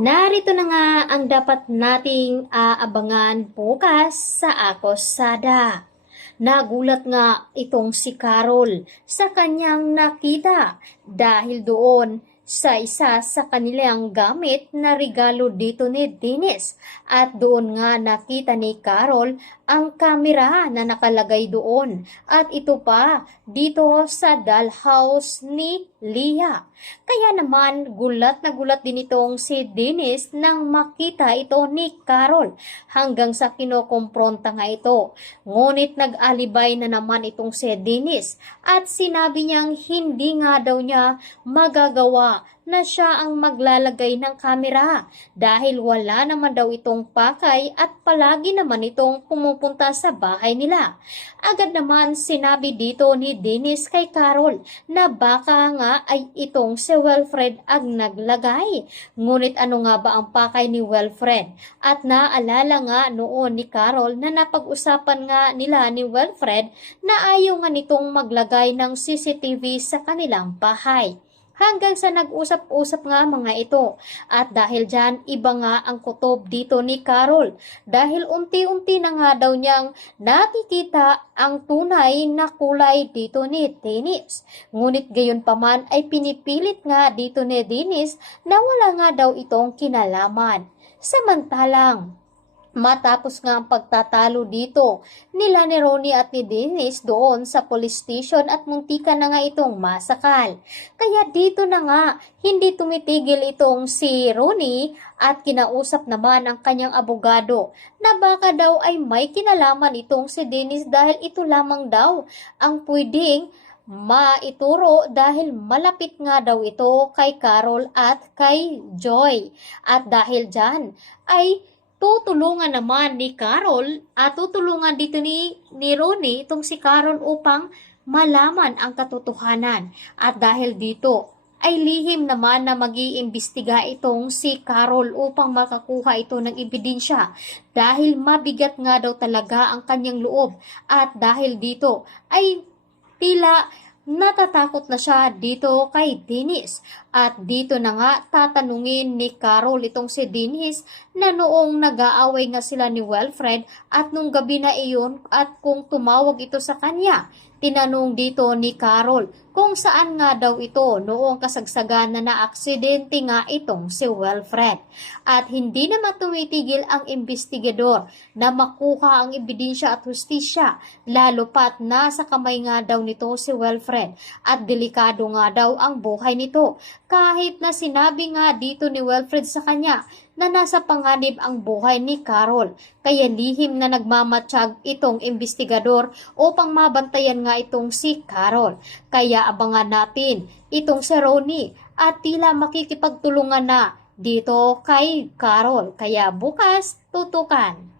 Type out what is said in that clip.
Narito na nga ang dapat nating aabangan bukas sa Akosada. Nagulat nga itong si Carol sa kanyang nakita dahil doon sa isa sa kanilang gamit na regalo dito ni Dennis. At doon nga nakita ni Carol ang kamera na nakalagay doon. At ito pa dito sa dollhouse ni Leah. Kaya naman gulat na gulat din itong si Dennis nang makita ito ni Carol hanggang sa kinokompronta nga ito. Ngunit nag-alibay na naman itong si Dennis at sinabi niyang hindi nga daw niya magagawa na siya ang maglalagay ng kamera dahil wala naman daw itong pakay at palagi naman itong pumupunta sa bahay nila. Agad naman sinabi dito ni Dennis kay Carol na baka nga ay itong si Wilfred ang naglagay. Ngunit ano nga ba ang pakay ni Wilfred? At naalala nga noon ni Carol na napag-usapan nga nila ni Wilfred na ayaw nga nitong maglagay ng CCTV sa kanilang bahay. Hanggang sa nag-usap-usap nga mga ito. At dahil dyan, iba nga ang kutob dito ni Carol. Dahil unti-unti na nga daw niyang nakikita ang tunay na kulay dito ni Dennis. Ngunit gayon paman ay pinipilit nga dito ni Dennis na wala nga daw itong kinalaman. Samantalang, matapos nga ang pagtatalo dito nila ni Ronnie at ni Dennis doon sa police station at muntika na nga itong masakal. Kaya dito na nga hindi tumitigil itong si Ronnie at kinausap naman ang kanyang abogado na baka daw ay may kinalaman itong si Dennis dahil ito lamang daw ang pwedeng maituro dahil malapit nga daw ito kay Carol at kay Joy. At dahil dyan ay tutulungan naman ni Carol at tutulungan dito ni Ronnie itong si Carol upang malaman ang katotohanan. At dahil dito ay lihim naman na mag-iimbestiga itong si Carol upang makakuha ito ng ebidensya dahil mabigat nga daw talaga ang kanyang loob. At dahil dito ay tila natatakot na siya dito kay Dennis. At dito na nga tatanungin ni Carol itong si Dennis na noong nag-aaway nga sila ni Wilfred at nung gabi na iyon at kung tumawag ito sa kanya. Tinanong dito ni Carol kung saan nga daw ito noong kasagsagan na naaksidente nga itong si Wilfred. At hindi naman tumitigil ang investigador na makuha ang ebidensya at hustisya, lalo pat nasa kamay nga daw nito si Wilfred at delikado nga daw ang buhay nito. Kahit na sinabi nga dito ni Wilfred sa kanya na nasa panganib ang buhay ni Carol. Kaya lihim na nagmamatsyag itong investigador upang mabantayan nga itong si Carol. Kaya abangan natin itong si Ronnie at tila makikipagtulungan na dito kay Carol. Kaya bukas tutukan.